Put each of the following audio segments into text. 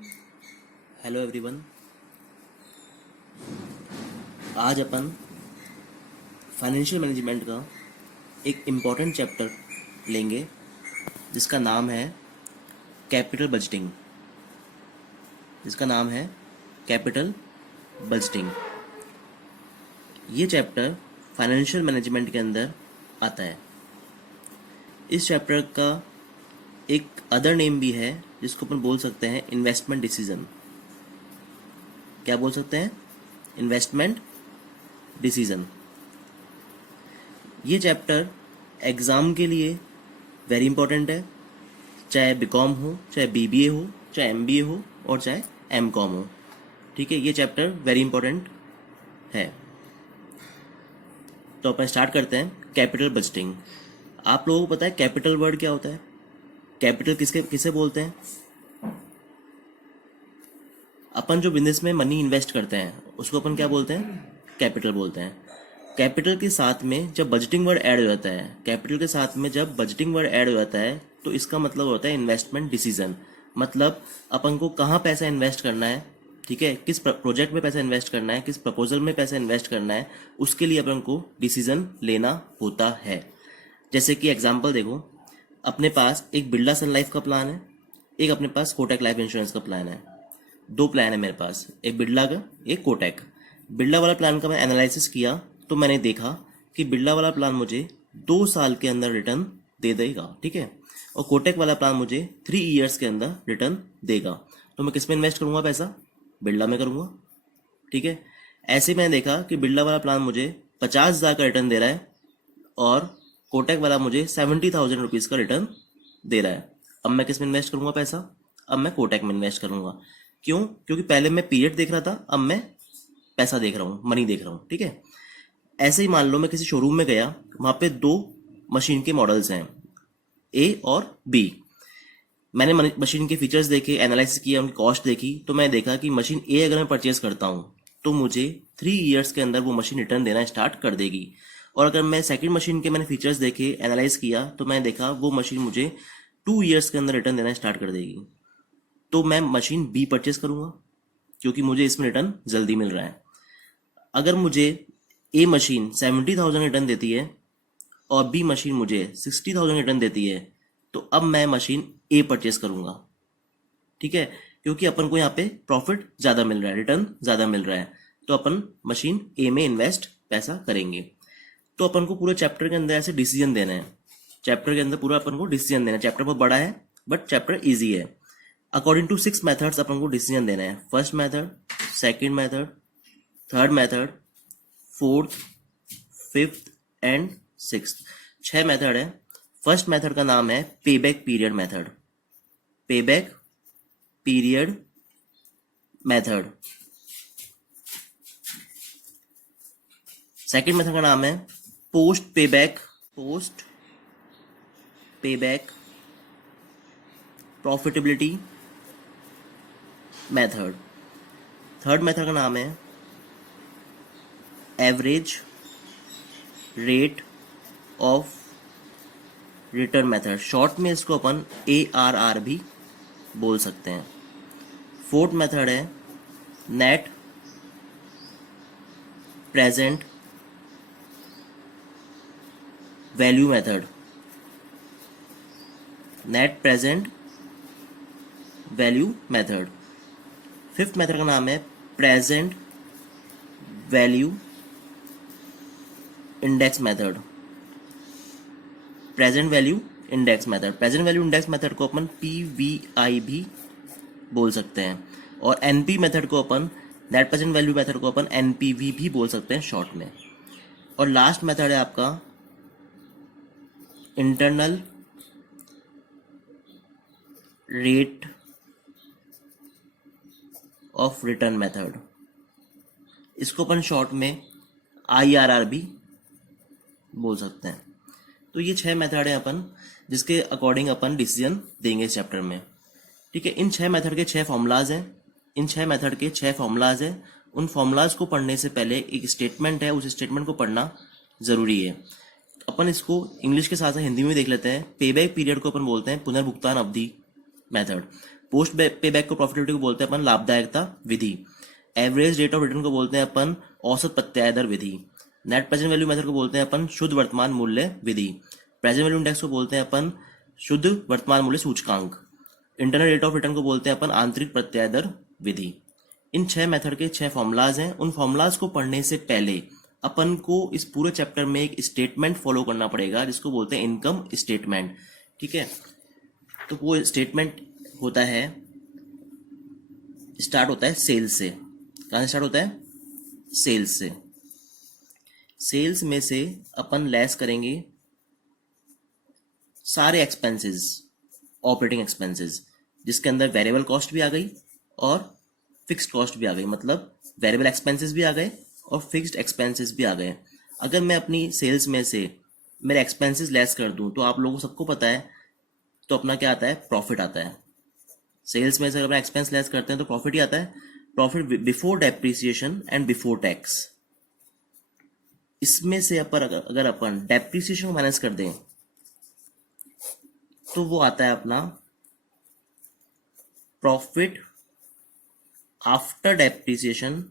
Hello everyone. आज अपन financial management का एक इम्पॉर्टेंट चैप्टर लेंगे जिसका नाम है कैपिटल बजटिंग। जिसका नाम है कैपिटल बजटिंग। ये चैप्टर फाइनेंशियल मैनेजमेंट के अंदर आता है। इस चैप्टर का एक अदर नेम भी है जिसको अपन बोल सकते हैं इन्वेस्टमेंट डिसीजन। क्या बोल सकते हैं? Investment decision. ये चैप्टर एग्ज़ाम के लिए वेरी इंपॉर्टेंट है, चाहे बीकॉम हो, चाहे बीबीए हो, चाहे एमबीए हो और चाहे एमकॉम हो। ठीक है, ये चैप्टर वेरी इंपॉर्टेंट है। तो अपन स्टार्ट करते हैं कैपिटल बजटिंग। आप लोगों को पता है कैपिटल वर्ड क्या होता है? कैपिटल किसे बोलते हैं? अपन जो बिजनेस में मनी इन्वेस्ट करते हैं उसको अपन क्या बोलते हैं? कैपिटल बोलते हैं। कैपिटल के साथ में जब बजटिंग वर्ड ऐड हो जाता है, कैपिटल के साथ में जब बजटिंग वर्ड ऐड हो जाता है तो इसका मतलब होता है इन्वेस्टमेंट डिसीजन। मतलब अपन को कहाँ पैसा इन्वेस्ट करना है, ठीक है, किस प्रोजेक्ट में पैसा इन्वेस्ट करना है, किस प्रपोजल में पैसा इन्वेस्ट करना है, उसके लिए अपन को डिसीजन लेना होता है। जैसे कि एग्जांपल देखो, अपने पास एक बिरला सन लाइफ का प्लान है, एक अपने पास कोटक लाइफ इंश्योरेंस का प्लान है। दो प्लान है मेरे पास, एक बिरला का, एक कोटक। बिरला वाला प्लान का मैं एनालिसिस किया तो मैंने देखा कि बिरला वाला प्लान मुझे 2 साल के अंदर रिटर्न दे देगा, ठीक है, और कोटक वाला प्लान मुझे 3 ईयर्स के अंदर रिटर्न देगा। तो मैं किस में इन्वेस्ट करूंगा पैसा? बिरला में करूंगा, ठीक है। ऐसे मैंने देखा कि बिरला वाला प्लान मुझे 50,000 का रिटर्न दे रहा है और कोटक वाला मुझे 70,000 रुपीज़ का रिटर्न दे रहा है। अब मैं किस में इन्वेस्ट करूंगा पैसा? अब मैं कोटक में इन्वेस्ट करूंगा। क्यों? क्योंकि पहले मैं पीरियड देख रहा था, अब मैं पैसा देख रहा हूँ, मनी देख रहा हूँ, ठीक है। ऐसे ही मान लो मैं किसी शोरूम में गया, वहाँ पे 2 मशीन के मॉडल्स हैं, ए और बी। मैंने मशीन के फीचर्स देखे, एनालिसिस किया, उनकी कॉस्ट देखी, तो मैं देखा कि मशीन ए अगर मैं परचेज करता हूँ तो मुझे 3 ईयर्स के अंदर वो मशीन रिटर्न देना स्टार्ट कर देगी। और अगर मैं सेकंड मशीन के मैंने फीचर्स देखे, एनालाइज किया, तो मैं देखा वो मशीन मुझे 2 ईयर्स के अंदर रिटर्न देना स्टार्ट कर देगी। तो मैं मशीन बी परचेज करूंगा क्योंकि मुझे इसमें रिटर्न जल्दी मिल रहा है। अगर मुझे ए मशीन 70,000 रिटर्न देती है और बी मशीन मुझे 60,000 रिटर्न देती है तो अब मैं मशीन ए परचेज करूंगा, ठीक है, क्योंकि अपन को यहाँ पे प्रॉफिट ज़्यादा मिल रहा है, रिटर्न ज़्यादा मिल रहा है, तो अपन मशीन ए में इन्वेस्ट पैसा करेंगे। तो अपन को पूरे चैप्टर के अंदर ऐसे डिसीजन देना है। चैप्टर के अंदर पूरा अपन को डिसीजन देना है। चैप्टर बहुत बड़ा है बट चैप्टर ईजी है। अकॉर्डिंग टू 6 मेथड्स अपन को डिसीजन देना है। First method, second method, third method, fourth, fifth and sixth. 6 method है। फर्स्ट मेथड का नाम है payback period method. Payback period method. Second method का नाम है post payback profitability method. Third method का नाम है average rate of return method. Short में इसको अपन ARR भी बोल सकते हैं। फोर्थ मेथड है net present value method. Net present value method. Fifth method का नाम है present value index method. Present value index method. Present value index method को अपन PVI भी बोल सकते हैं और NP मेथड को अपन, नेट प्रेजेंट वैल्यू मेथड को अपन NPV भी बोल सकते हैं शॉर्ट में। और लास्ट मेथड है आपका internal rate of return method. इसको अपन शॉर्ट में IRR भी बोल सकते हैं। तो ये 6 मेथड है अपन जिसके अकॉर्डिंग अपन डिसीजन देंगे इस चैप्टर में, ठीक है। इन 6 मेथड के 6 फॉर्मूलाज हैं। इन 6 मेथड के 6 फॉर्मूलाज हैं। उन फॉर्मूलाज को पढ़ने से पहले एक स्टेटमेंट है, उस स्टेटमेंट को पढ़ना ज़रूरी है। अपन इसको इंग्लिश के साथ साथ हिंदी में देख लेते हैं। पेबैक पीरियड को अपन बोलते हैं पुनर्भुगतान अवधि मेथड। पोस्ट पे बैक को प्रॉफिटेबिलिटी को बोलते हैं अपन लाभदायकता विधि। एवरेज रेट ऑफ रिटर्न को बोलते हैं अपन औसत प्रत्याय दर विधि। नेट प्रेजेंट वैल्यू मेथड को बोलते हैं अपन शुद्ध वर्तमान मूल्य विधि। प्रेजेंट वैल्यू इंडेक्स को बोलते हैं अपन शुद्ध वर्तमान मूल्य सूचकांक। इंटरनल रेट ऑफ रिटर्न को बोलते हैं अपन आंतरिक प्रत्याय दर विधि। इन 6 मेथड के 6 फॉर्मूलाज हैं। उन फॉर्मूलाज को पढ़ने से पहले अपन को इस पूरे चैप्टर में एक स्टेटमेंट फॉलो करना पड़ेगा जिसको बोलते हैं इनकम स्टेटमेंट। ठीक है, तो वो स्टेटमेंट होता है, स्टार्ट होता है सेल्स से। कहाँ से स्टार्ट होता है? सेल्स से। सेल्स में से अपन लेस करेंगे सारे एक्सपेंसेस, ऑपरेटिंग एक्सपेंसेस, जिसके अंदर वेरिएबल कॉस्ट भी आ गई और फिक्स्ड कॉस्ट भी आ गई, मतलब वेरिएबल एक्सपेंसेस भी आ गए और फिक्स्ड एक्सपेंसेस भी आ गए। अगर मैं अपनी सेल्स में से मेरे एक्सपेंसेस लेस कर दूं तो आप लोगों को सबको पता है तो अपना क्या आता है? प्रॉफिट आता है। सेल्स में से अगर एक्सपेंस लेस करते हैं तो प्रॉफिट ही आता है। Profit before depreciation and before tax. इसमें से अगर अपन डेप्रिसिएशन को माइनस कर दें तो वो आता है अपना profit after depreciation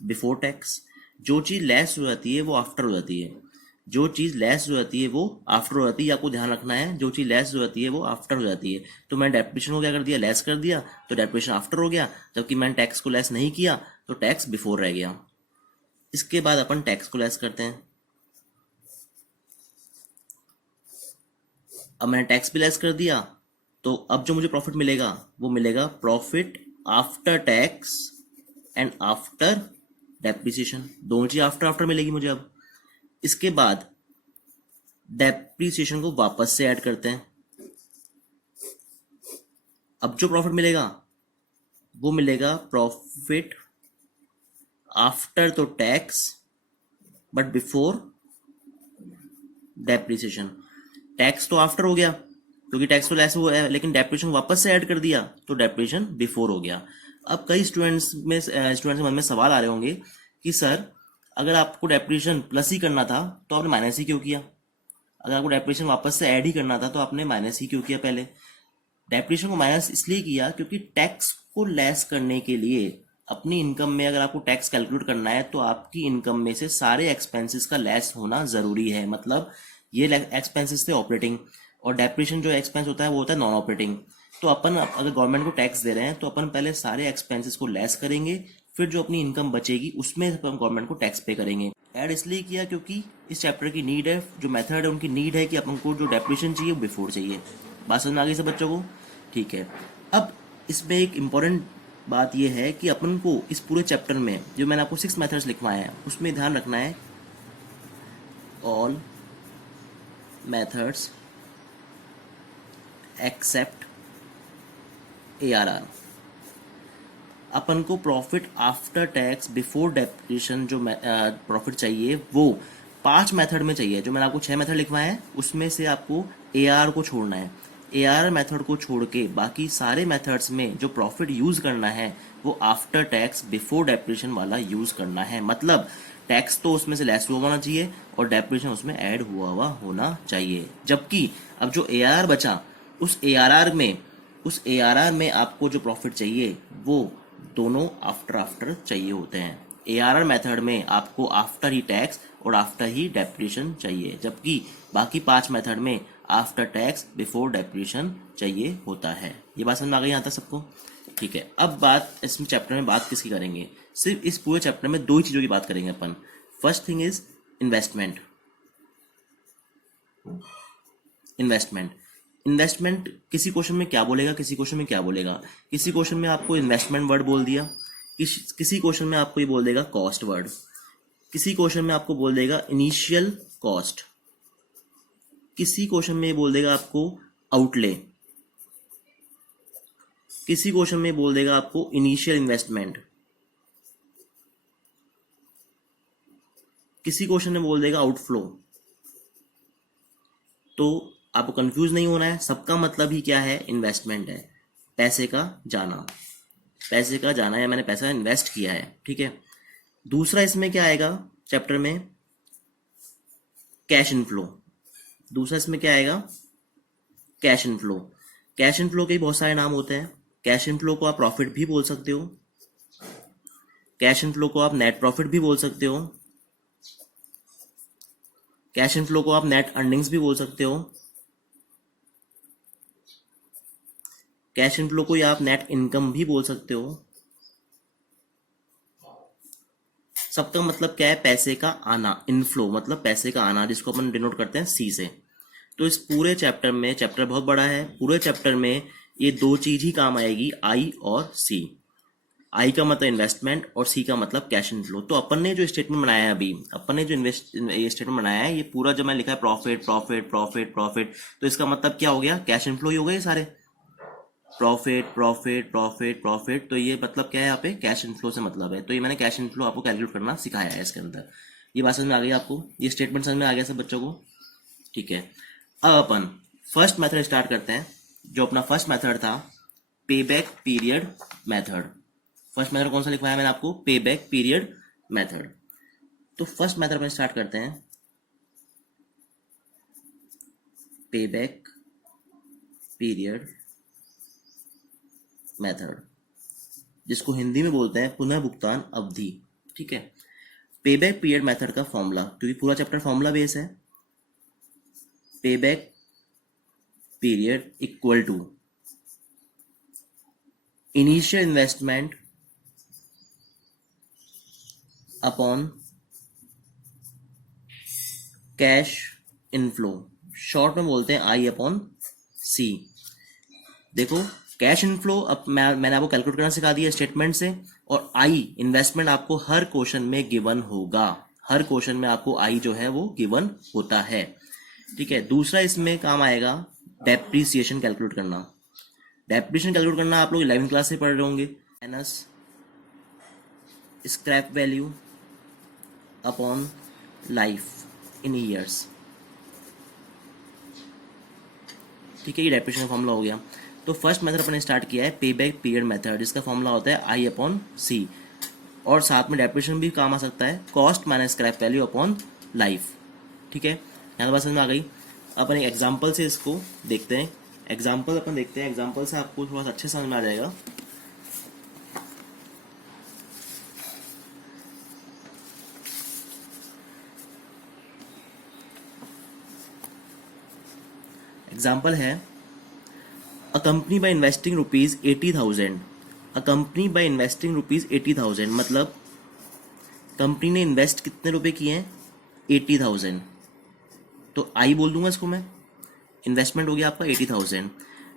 before tax. जो चीज लेस हो जाती है वो आफ्टर हो जाती है, जो चीज लेस हो जाती है वो आफ्टर हो जाती है। आपको ध्यान रखना है, जो चीज लेस हो जाती है वो आफ्टर हो जाती है। तो मैंने डेप्रिसिएशन को क्या कर दिया? लेस कर दिया, तो डेप्रिसिएशन आफ्टर हो गया। जबकि मैंने टैक्स को लेस नहीं किया तो टैक्स बिफोर रह गया। इसके बाद अपन टैक्स को लेस करते हैं। अब मैंने टैक्स भी लेस कर दिया तो अब जो मुझे प्रॉफिट मिलेगा वो मिलेगा profit after tax and after depreciation. दोनों चीज आफ्टर आफ्टर मिलेगी मुझे। अब इसके बाद डेप्रिसिएशन को वापस से ऐड करते हैं। अब जो प्रॉफिट मिलेगा वो मिलेगा प्रॉफिट आफ्टर तो tax but before depreciation. Tax तो आफ्टर हो गया क्योंकि टैक्स तो लेस हुआ है, लेकिन डेप्रिसिएशन वापस से ऐड कर दिया तो डेप्रिसिएशन बिफोर हो गया। अब कई स्टूडेंट्स के मन में सवाल आ रहे होंगे कि सर अगर आपको डेप्रिसिएशन प्लस ही करना था तो आपने माइनस ही क्यों किया? अगर आपको डेप्रिसिएशन वापस से ऐड ही करना था तो आपने माइनस ही क्यों किया? पहले डेप्रिसिएशन को माइनस इसलिए किया क्योंकि टैक्स को लेस करने के लिए अपनी इनकम में अगर आपको टैक्स कैलकुलेट करना है तो आपकी इनकम में से सारे एक्सपेंसेस का लेस होना जरूरी है। मतलब ये एक्सपेंसेस थे ऑपरेटिंग और डेप्रिसिएशन जो एक्सपेंस होता है वो होता है नॉन ऑपरेटिंग। तो अपन अगर गवर्नमेंट को टैक्स दे रहे हैं तो अपन पहले सारे एक्सपेंसेस को लेस करेंगे, फिर जो अपनी इनकम बचेगी उसमें अपन गवर्नमेंट को टैक्स पे करेंगे। ऐड इसलिए किया क्योंकि इस चैप्टर की नीड है, जो मेथड है उनकी नीड है कि अपन को जो डेप्रिसिएशन चाहिए वो बिफोर चाहिए। बात समझ में आ गई सब बच्चों को? ठीक है। अब इसमें एक इम्पॉर्टेंट बात यह है कि अपन को इस पूरे चैप्टर में जो मैंने आपको 6 मेथड्स लिखवाए हैं उसमें ध्यान रखना है ऑल मेथड्स एक्सेप्ट ARR। अपन को profit after tax before depreciation जो प्रॉफिट चाहिए वो 5 मेथड में चाहिए। जो मैंने आपको 6 मेथड लिखवाए हैं उसमें से आपको ARR को छोड़ना है। ARR मेथड को छोड़ के बाकी सारे मेथड्स में जो प्रॉफिट यूज करना है वो आफ्टर टैक्स बिफोर डेप्रिसिएशन वाला यूज करना है। मतलब टैक्स तो उसमें से लेस हुआ होना चाहिए और डेप्रिसिएशन उसमें ऐड हुआ होना चाहिए। जबकि अब जो ARR बचा उस ARR में आपको जो प्रॉफिट चाहिए वो दोनों आफ्टर चाहिए होते हैं। ARR मेथड में आपको आफ्टर ही टैक्स और आफ्टर ही डेप्रिसिएशन चाहिए, जबकि बाकी 5 मेथड में आफ्टर टैक्स बिफोर डेप्रिसिएशन चाहिए होता है। ये बात समझ में आ गई यहाँ तक सबको? ठीक है। अब बात इस चैप्टर में बात किसकी करेंगे? सिर्फ इस पूरे चैप्टर में 2 ही चीज़ों की बात करेंगे अपन। First thing is investment. Investment किसी क्वेश्चन में क्या बोलेगा, किसी क्वेश्चन में क्या बोलेगा। किसी क्वेश्चन में आपको इन्वेस्टमेंट वर्ड बोल दिया, किसी क्वेश्चन में आपको ये बोल देगा कॉस्ट वर्ड, किसी क्वेश्चन में आपको बोल देगा इनिशियल कॉस्ट, किसी क्वेश्चन में बोल देगा आपको आउटले, किसी क्वेश्चन में बोल देगा आपको इनिशियल इन्वेस्टमेंट, किसी क्वेश्चन में बोल देगा आउटफ्लो। तो आपको कंफ्यूज नहीं होना है, सबका मतलब ही क्या है? इन्वेस्टमेंट है, पैसे का जाना, पैसे का जाना, या मैंने पैसा इन्वेस्ट किया है। ठीक है। दूसरा इसमें क्या आएगा चैप्टर में? Cash inflow. दूसरा इसमें क्या आएगा? Cash inflow. कैश इनफ्लो के बहुत सारे नाम होते हैं। कैश इनफ्लो को आप प्रॉफिट भी बोल सकते हो, कैश इनफ्लो को आप नेट प्रॉफिट भी बोल सकते हो, कैश इनफ्लो को आप नेट अर्निंग्स भी बोल सकते हो, कैश इनफ्लो को या आप नेट इनकम भी बोल सकते हो। सबका मतलब क्या है? पैसे का आना। इनफ्लो मतलब पैसे का आना, जिसको अपन डिनोट करते हैं सी से। तो इस पूरे चैप्टर में, चैप्टर बहुत बड़ा है, पूरे चैप्टर में ये दो चीज ही काम आएगी, आई और सी। आई का मतलब इन्वेस्टमेंट और सी का मतलब कैश इनफ्लो। तो अपन ने जो स्टेटमेंट बनाया है अभी, अपन ने जो ये स्टेटमेंट बनाया है, ये पूरा जो मैं लिखा है प्रॉफिट प्रॉफिट प्रॉफिट प्रॉफिट, तो इसका मतलब क्या हो गया? कैश इनफ्लो ही हो गए ये सारे। प्रॉफिट प्रॉफिट प्रॉफिट प्रॉफिट, तो ये मतलब क्या है? यहाँ पे कैश इनफ्लो से मतलब है। तो ये मैंने कैश इनफ्लो आपको कैलकुलेट करना सिखाया है इसके अंदर। ये बात समझ में आ गई आपको? ये स्टेटमेंट समझ में आ गया सब बच्चों को? ठीक है। अब अपन फर्स्ट मेथड स्टार्ट करते हैं। जो अपना फर्स्ट मेथड था, पे back period method. First method कौन सा लिखवाया मैंने आपको? पे बैक पीरियड मेथड। तो फर्स्ट मेथड में स्टार्ट करते हैं, पे बैक पीरियड मेथड, जिसको हिंदी में बोलते हैं पुनः भुगतान अवधि। ठीक है। पे बैक पीरियड मेथड का फॉर्मूला, क्योंकि पूरा चैप्टर फॉर्मूला बेस है। Pay back period equal to initial investment upon cash inflow, short में बोलते हैं आई अपॉन सी। देखो, कैश इनफ्लो अब मैंने आपको कैलकुलेट करना सिखा दिया स्टेटमेंट से, और आई इन्वेस्टमेंट आपको हर क्वेश्चन में गिवन होगा। हर क्वेश्चन में आपको आई जो है वो गिवन होता है। ठीक है। दूसरा इसमें काम आएगा डेप्रीसिएशन कैलकुलेट करना। डेप्रीसिएशन कैलकुलेट करना आप लोग 11वीं क्लास से पढ़ रहे होंगे। Minus scrap value upon life in years. ठीक है, ये डेप्रीसिएशन का फॉर्मूला हो गया। तो फर्स्ट मेथड अपने स्टार्ट किया है पे बैक पीरियड मेथड, जिसका फॉर्मूला होता है आई अपॉन सी, और साथ में डेप्रीसिएशन भी काम आ सकता है, cost minus scrap value upon life. ठीक है, यहाँ बात समझ में आ गई। अपन एक एग्जाम्पल से इसको देखते हैं। एग्जाम्पल अपन देखते हैं, एग्जाम्पल से आपको थोड़ा सा अच्छे समझ में आ जाएगा। एग्जाम्पल है, a company by investing rupees 80,000। A company by investing rupees 80,000 मतलब कंपनी ने इन्वेस्ट कितने रुपए किए हैं? 80,000। तो आई बोल दूंगा इसको मैं। इन्वेस्टमेंट हो गया आपका 80,000।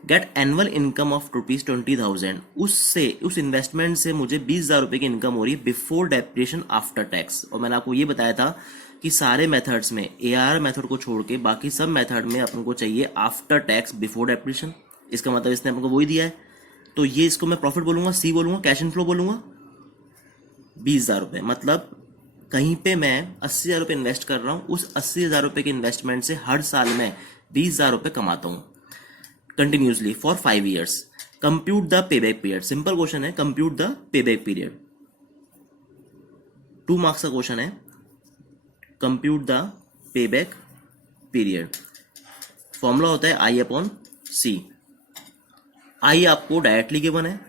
Get annual income of rupees 20,000। उससे, उस इन्वेस्टमेंट से मुझे 20,000 रुपए की इनकम हो रही है बिफोर डेप्रिसिएशन आफ्टर टैक्स। और मैंने आपको ये बताया था कि सारे मेथड्स में एआर मेथड को छोड़ के बाकी सब मेथड में अपन को चाहिए आफ्टर टैक्स बिफोर डेप्रिसिएशन। इसका मतलब इसने अपन को वही दिया है। तो ये इसको मैं प्रॉफिट बोलूंगा, सी बोलूंगा, कैश इनफ्लो बोलूंगा। 20,000 रुपये मतलब कहीं पे मैं 80,000 रुपये इन्वेस्ट कर रहा हूँ, उस 80,000 रुपये के इन्वेस्टमेंट से हर साल मैं 20,000 रुपये कमाता हूँ continuously for 5 years. Compute the pay back period. Simple question है, compute the pay back period. 2 marks का क्वेश्चन है। Compute the pay back period. Formula होता है आई अपॉन सी। आई आपको डायरेक्टली गिवन है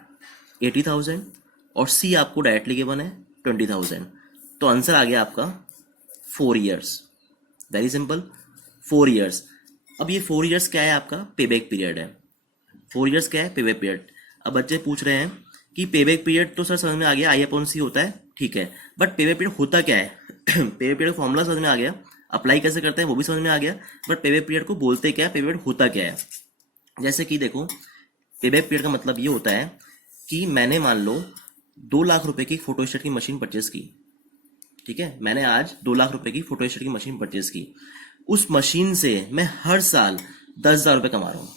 80,000 और सी आपको डायरेक्टली गिवन है 20,000। तो आंसर आ गया आपका 4 ईयर्स। Very simple, 4 years. अब ये 4 ईयर्स क्या है? आपका पे बैक पीरियड है। 4 ईयर्स क्या है? Pay back period. अब बच्चे पूछ रहे हैं कि पे बैक पीरियड तो सर समझ में आ गया, आई अपॉन सी होता है, ठीक है, बट पे बैक पीरियड होता क्या है? पे बैक पीरियड फॉर्मूला समझ में आ गया, अप्लाई कैसे करते हैं वो भी समझ में आ गया, बट पे बैक पीरियड को बोलते क्या है, पे बैक पीरियड होता क्या है? जैसे कि देखो, पे बैक पीरियड का मतलब ये होता है कि मैंने मान लो 2 लाख रुपए की फोटोस्टेट की मशीन परचेस की। ठीक है, मैंने आज 2 लाख रुपए की फोटोस्टेट की मशीन परचेस की। उस मशीन से मैं हर साल 10,000 रुपये कमा रहा हूँ।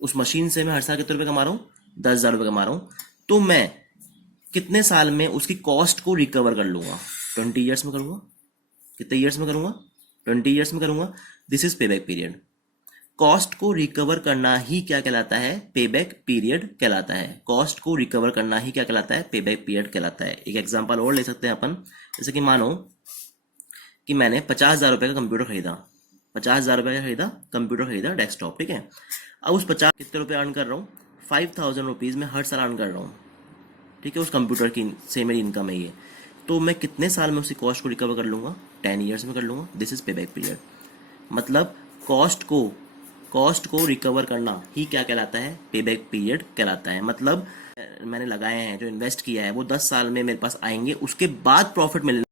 उस मशीन से मैं हर साल कितने रुपए कमा रहा हूँ? 10,000 रुपये कमा रहा हूँ। तो मैं कितने साल में उसकी कॉस्ट को रिकवर कर लूंगा? 20 ईयर्स में करूंगा। कितने ईयर्स में करूंगा? 20 ईयर्स में करूंगा। दिस इज पे बैक पीरियड। कॉस्ट को रिकवर करना ही क्या कहलाता है? पे बैक पीरियड कहलाता है। कॉस्ट को रिकवर करना ही क्या कहलाता है? पे बैक पीरियड कहलाता है। एक एग्जांपल और ले सकते हैं अपन। जैसे कि मानो कि मैंने 50,000 रुपये का कंप्यूटर खरीदा। 50,000 रुपये का खरीदा कंप्यूटर, खरीदा डेस्कटॉप। ठीक है, अब उस 50 कितने रुपए अर्न कर रहा हूँ, 5,000 रुपीज़ मैं हर साल अर्न कर रहा हूँ, ठीक है, उस कंप्यूटर की से मेरी इनकम है ये। तो मैं कितने साल में उसी कॉस्ट को रिकवर कर लूँगा, 10 ईयर्स में कर लूँगा। दिस इज़ पे बैक पीरियड। मतलब कॉस्ट को रिकवर करना ही क्या कहलाता है, पे बैक पीरियड कहलाता है। मतलब मैंने लगाए हैं, जो इन्वेस्ट किया है वो 10 साल में मेरे पास आएंगे, उसके बाद प्रॉफिट मिलना